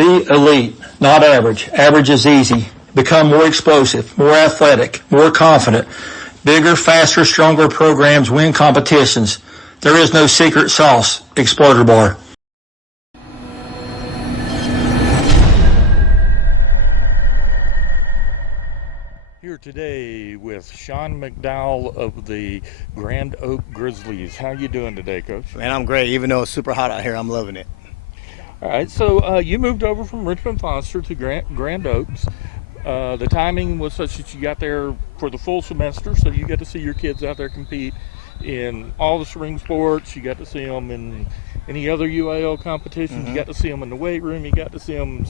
Be elite, not average. Average is easy. Become more explosive, more athletic, more confident. Bigger, faster, stronger programs win competitions. There is no secret sauce. Exploder Bar. Here today with Shaun McDowell of the Grand Oak Grizzlies. How you doing today, Coach? Man, I'm great. Even though it's super hot out here, I'm loving it. All right, so you moved over from Richmond Foster to Grand Oaks. The timing was such that you got there for the full semester, so you got to see your kids out there compete in all the spring sports. You got to see them in any other UAL competitions. You got to see them in the weight room. You got to see them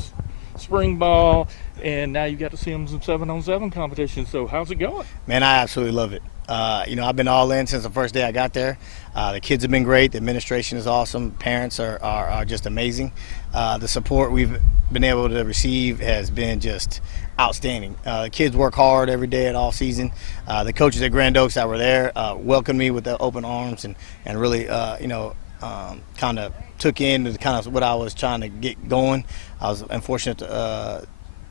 spring ball, and now you got to see them in 7-on-7 competitions. So how's it going? Man, I absolutely love it. I've been all in since the first day I got there. The kids have been great. The administration is awesome. Parents are just amazing. The support we've been able to receive has been just outstanding. The kids work hard every day at all season. The coaches at Grand Oaks that were there welcomed me with the open arms and really, kind of took in kind of what I was trying to get going. I was unfortunate to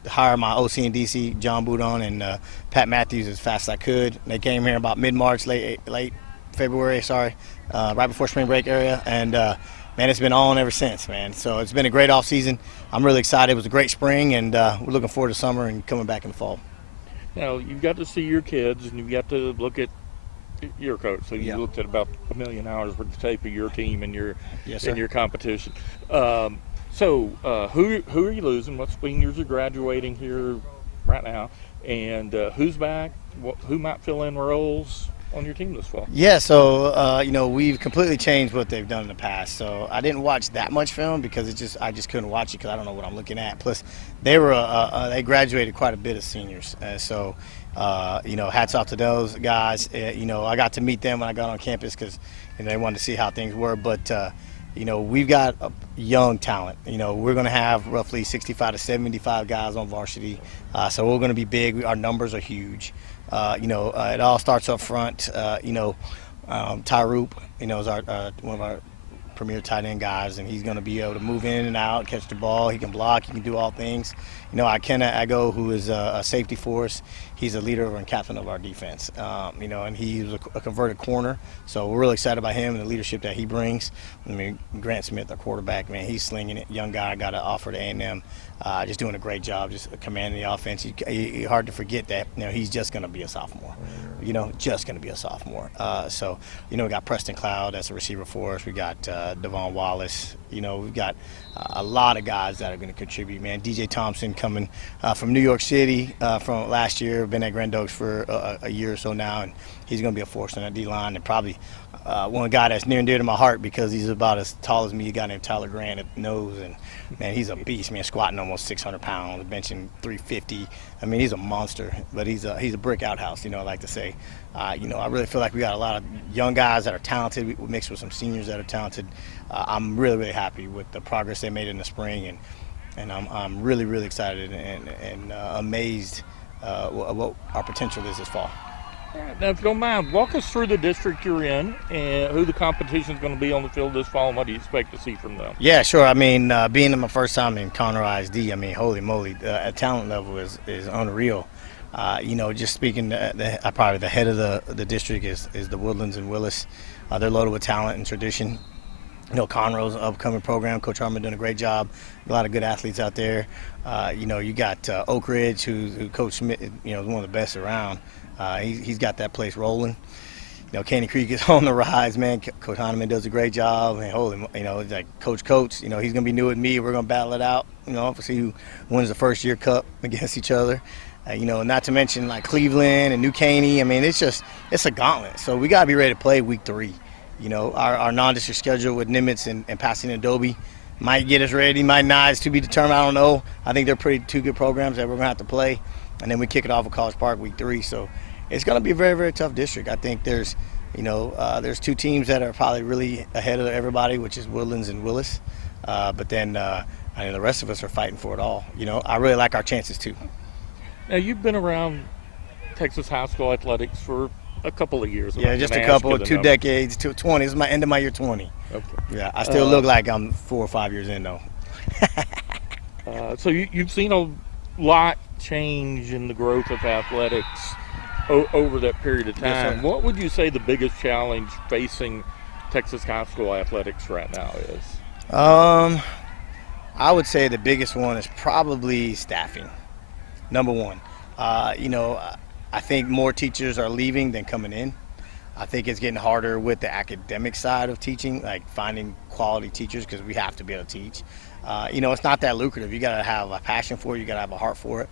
hire my OC and DC, John Boudon and Pat Matthews, as fast as I could. They came here about mid-March, late February, right before spring break area, and man, it's been on ever since, man. So it's been a great off season. I'm really excited. It was a great spring, and we're looking forward to summer and coming back in the fall. Now, you've got to see your kids, and you've got to look at your coach. So you looked at about 1 million hours worth of tape of your team and your competition. So who are you losing? What seniors are graduating here right now? And who's back? Who might fill in roles on your team this fall? Yeah, so we've completely changed what they've done in the past. So I didn't watch that much film because I just couldn't watch it because I don't know what I'm looking at. Plus, they graduated quite a bit of seniors. So hats off to those guys. I got to meet them when I got on campus because they wanted to see how things were. But we've got a young talent. We're going to have roughly 65 to 75 guys on varsity. So we're going to be big. Our numbers are huge. It all starts up front. Tyroop, is one of our premier tight end guys, and he's going to be able to move in and out, catch the ball. He can block. He can do all things. Ikenna Ago, who is a safety for us, he's a leader and captain of our defense. And he's a converted corner, so we're really excited about him and the leadership that he brings. Grant Smith, our quarterback, man, he's slinging it. Young guy, got an offer to A&M, just doing a great job, just commanding the offense. Hard to forget that he's just going to be a sophomore. Just going to be a sophomore. We got Preston Cloud as a receiver for us. We got Devon Wallace. We've got a lot of guys that are going to contribute, man. DJ Thompson coming from New York City from last year. Been at Grand Oaks for a year or so now, and he's going to be a force on that D-line, and probably one guy that's near and dear to my heart because he's about as tall as me. A guy named Tyler Grant at the nose, and man, he's a beast, man, squatting almost 600 pounds, benching 350. He's a monster, but he's a brick outhouse, I like to say. I really feel like we got a lot of young guys that are talented, mixed with some seniors that are talented. I'm really, really happy with the progress they made in the spring, and I'm really, really excited and amazed what our potential is this fall. Now, if you don't mind, walk us through the district you're in and who the competition is going to be on the field this fall and what do you expect to see from them? Yeah, sure. being in my first time in Conroe ISD, holy moly, the talent level is unreal. Just speaking, probably the head of the district is the Woodlands and Willis. They're loaded with talent and tradition. Conroe's an upcoming program. Coach Harmon doing a great job. A lot of good athletes out there. You got Oak Ridge, who Coach Smith, is one of the best around. He's got that place rolling. Candy Creek is on the rise, man. Coach Heineman does a great job. It's like Coach, he's going to be new with me. We're going to battle it out, to see who wins the first year cup against each other. Not to mention like Cleveland and New Caney. It's a gauntlet. So we got to be ready to play week 3. Our non-district schedule with Nimitz and Pasadena and Adobe might get us ready, might not. It's to be determined. I don't know. I think they're two good programs that we're going to have to play. And then we kick it off with College Park week 3. So it's going to be a very, very tough district. I think there's 2 teams that are probably really ahead of everybody, which is Woodlands and Willis. But then the rest of us are fighting for it all. I really like our chances too. Now, you've been around Texas high school athletics for a couple of years. Yeah, just a couple, 2 decades, 20. This is my end of my year 20. Okay. Yeah, I still look like I'm 4 or 5 years in though. So you've seen a lot change in the growth of athletics over that period of time. Yes, sir. What would you say the biggest challenge facing Texas high school athletics right now is? I would say the biggest one is probably staffing. Number one. I think more teachers are leaving than coming in. I think it's getting harder with the academic side of teaching, like finding quality teachers, because we have to be able to teach. It's not that lucrative. You got to have a passion for it. You got to have a heart for it.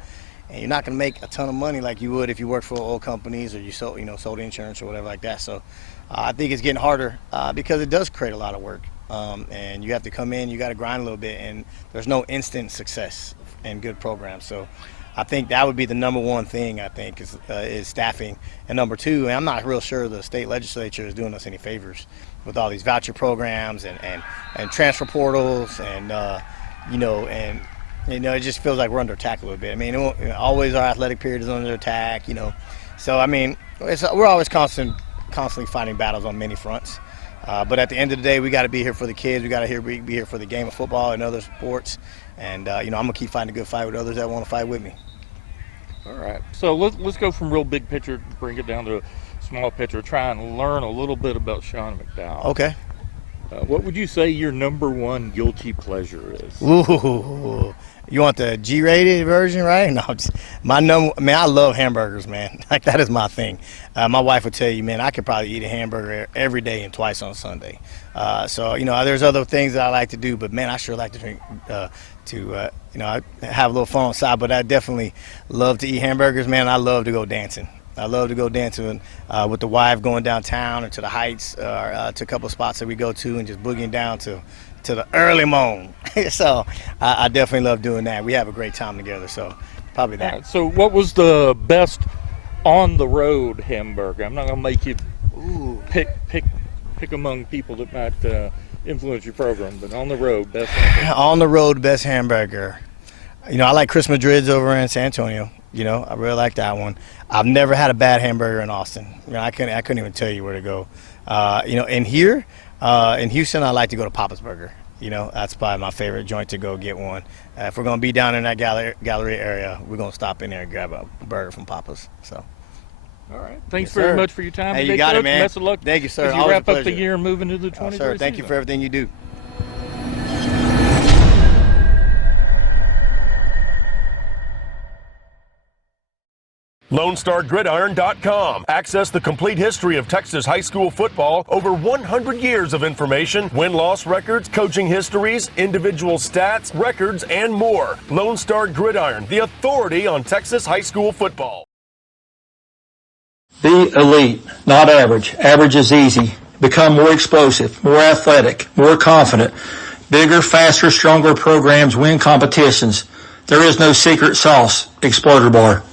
And you're not going to make a ton of money like you would if you worked for oil companies or you sold insurance or whatever like that. So I think it's getting harder because it does create a lot of work. And you have to come in, you got to grind a little bit, and there's no instant success in good programs. So I think that would be the number one thing, I think, is staffing. And number two, and I'm not real sure the state legislature is doing us any favors with all these voucher programs and transfer portals and it just feels like we're under attack a little bit. I mean, always our athletic period is under attack, So, I mean, we're always constantly fighting battles on many fronts. But at the end of the day, we got to be here for the kids. We got to be here for the game of football and other sports. And, I'm going to keep fighting a good fight with others that want to fight with me. All right. So let's go from real big picture, bring it down to a small picture, try and learn a little bit about Shaun McDowell. Okay. What would you say your number one guilty pleasure is? Ooh, you want the G-rated version, right? No, I love hamburgers, man. Like, that is my thing. My wife would tell you, man, I could probably eat a hamburger every day and twice on Sunday. There's other things that I like to do, but man, I sure like to drink, I have a little fun on the side, but I definitely love to eat hamburgers, man. I love to go dancing. I love to go dancing with the wife, going downtown or to the Heights, or to a couple of spots that we go to and just boogieing down to the early morning. So I definitely love doing that. We have a great time together, so probably that. Right, so what was the best on-the-road hamburger? I'm not going to make you pick among people that might influence your program, but on the road, best hamburger. On the road, best hamburger. I like Chris Madrid's over in San Antonio. I really like that one. I've never had a bad hamburger in Austin. I couldn't even tell you where to go. In Houston, I like to go to Papa's Burger. That's probably my favorite joint to go get one. If we're going to be down in that gallery area, we're going to stop in there and grab a burger from Papa's. So. All right. Thanks Yes, very sir. much for your time Hey, today, you got Coach. it, man. Best of luck. Thank you, sir. As you Always a wrap up the pleasure. year and move into the 23 Sir, thank you for everything you do. LoneStarGridiron.com. Access the complete history of Texas high school football, over 100 years of information, win-loss records, coaching histories, individual stats, records, and more. Lone Star Gridiron, the authority on Texas high school football. Be elite, not average. Average is easy. Become more explosive, more athletic, more confident. Bigger, faster, stronger programs win competitions. There is no secret sauce. Exploder Bar.